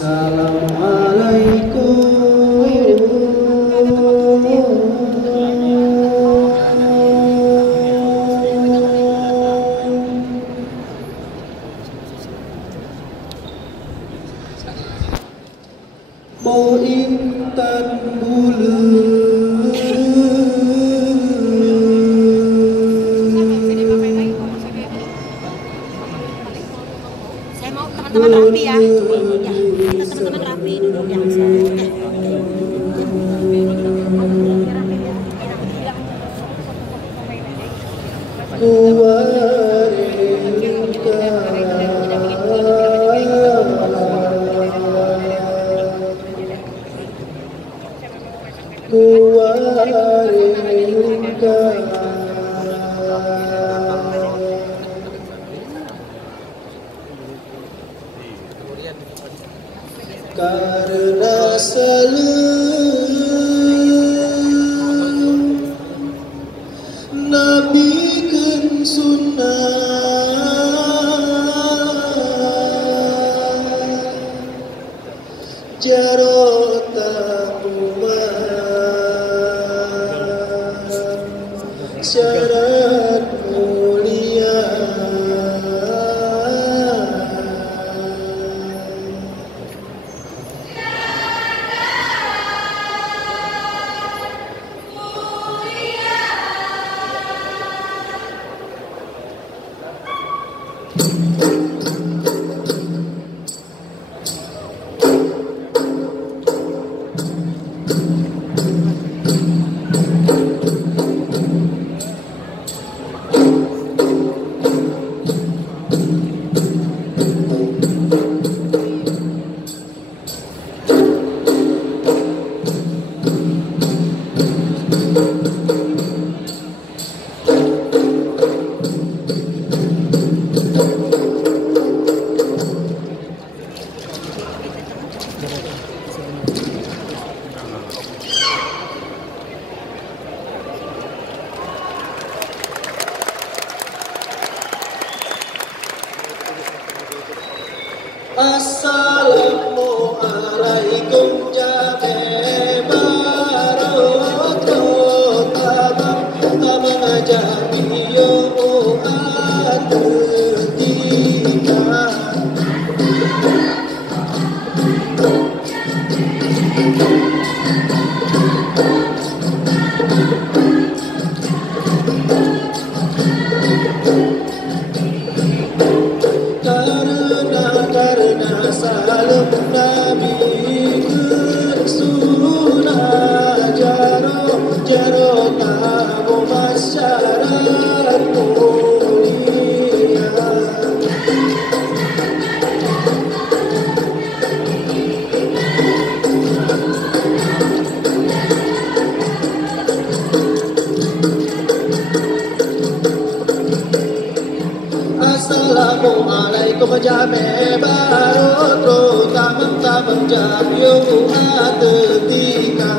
Mau intan bulu saya mau teman-teman rapi ya. Ya, kita teman-teman rapi duduk ya. Karena selalu Nabi kan sunnah Jaroe syarat mulia Assalamualaikum jame baroto tamang jabiyo adutika karena salam Nabi sunnah Jaroe kamu masyarakat mulia Assalamualaikum jame baroto tamang jam yo adetika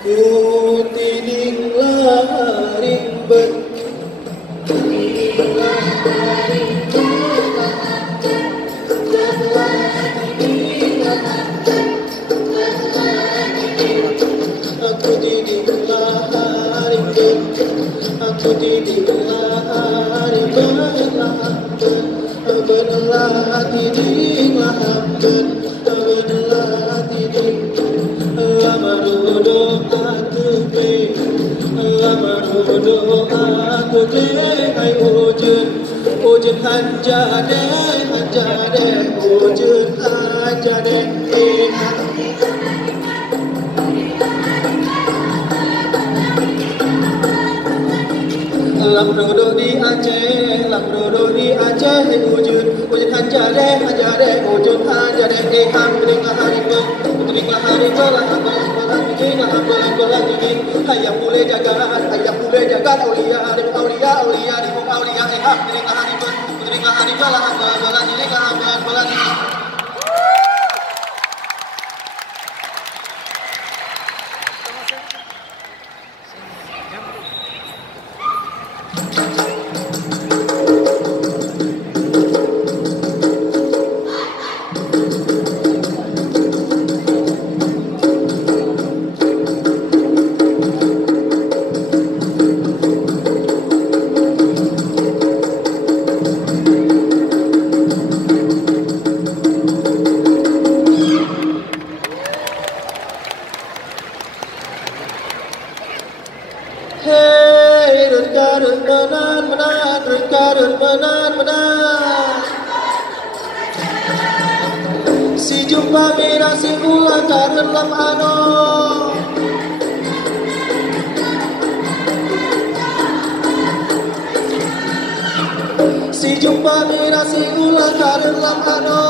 Kutining laring bet Aku didiklah hari berlahan benelah didiklah benelah didik lama duduk aku be lama duduk aku be hai ujun hanjade ujun hanjade Lam duduk di Aceh ujun hanjade ujun hanjade ham dengan hari belah hayam boleh jaga aulia di ham dengan hari belah Si jumpa mira si ulang karun lam ano. Si jumpa mira si ulang karun lam ano.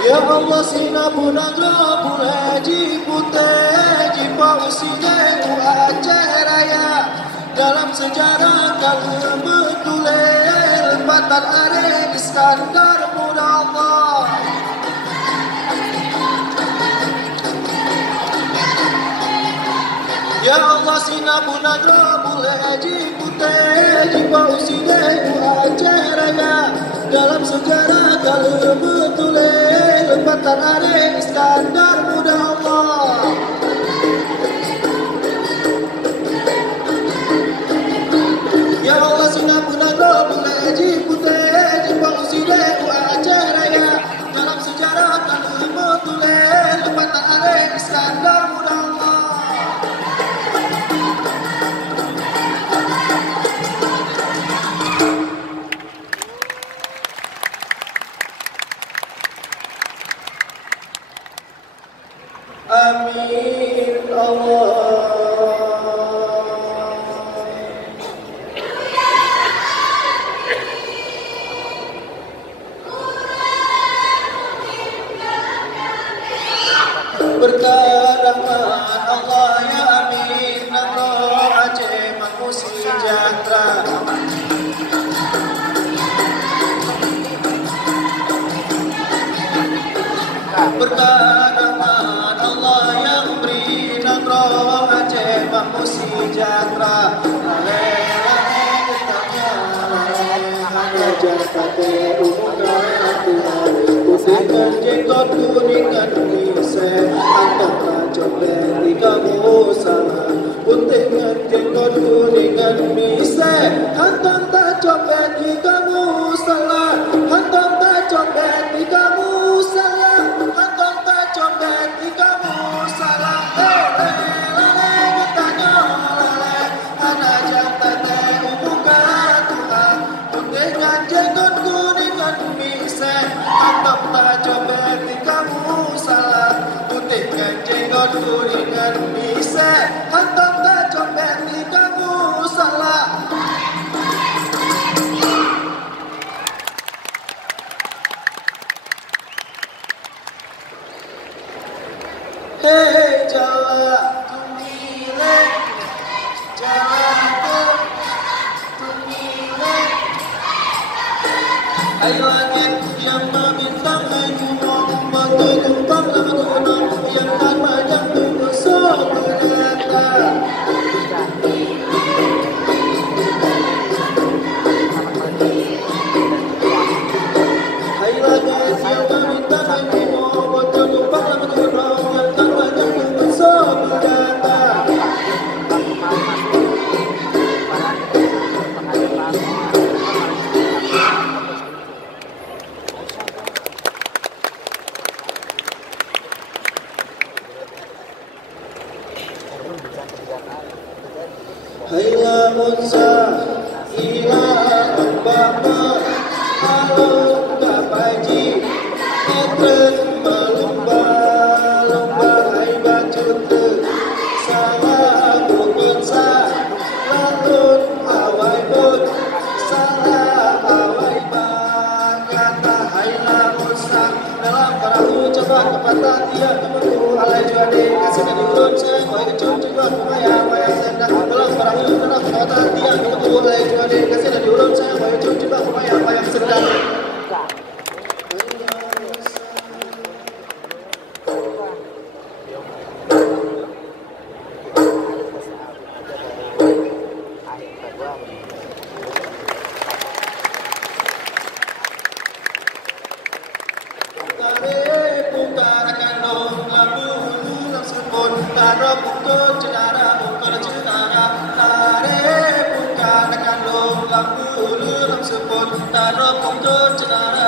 Ya Allah sinabu nagro buleji puteji pausine ku Aceh Raya dalam sejarah kalau betule lembatan Ary Iskandar muda Allah. Ya Allah sinabu nagro buleji puteji pausine ku Aceh Raya dalam sejarah kalau betule lembatan Ary Iskandar muda Allah. Ya Allah sinabu nagro buleji puteji pausine ku Aceh Raya dalam sejarah kalau betule lembatan Ary Iskandar muda Allah. Amin Allah. Berkah rahmat Allah ya amin. Allah Aceh makmur sejahtera. Berkah rahmat Allah yang beri negro Aceh makmur sejahtera. Aleh-aleh ketanya aleh jangkate umukan Tuhan. Putihkan jenggot kuningkan mise antara coklat di kamu salah. Putihkan jenggot kuningkan mise hantam tak coklat di kamu salah. Hantam tak coklat di kamu salah. Hantam tak coklat di kamu salah. Aleh-aleh ketanya aleh anak jangkate umukan Tuhan. Putihkan jenggot kuningkan mise hantam tak coklat di kamu salah. Putihkan jenggot kuningan mise hantam tak coklat di kamu salah. Hei Jawa tumile Jawa tumile. Hai langit yang membintang hai gunung batu tumpang lama gunung yang tak panjang tunggu ternyata. Hai langit yang membintang hai gunung batu tumpang lama gunung yang tak panjang tunggu ternyata. Hayla unsa ila bapa alung kapaji etren malumba lumba hai bacute salah bukunsa latun awai bun salah awai kata hayla unsa dalam perahu coba kepatah dia kemenku alai juade kasih diurut saya mau kecun juga lumayan sendak dalam perahu dalam kepatah dia kemenku alai juade kasih diurut saya mau kecun juga lumayan sendak. Dara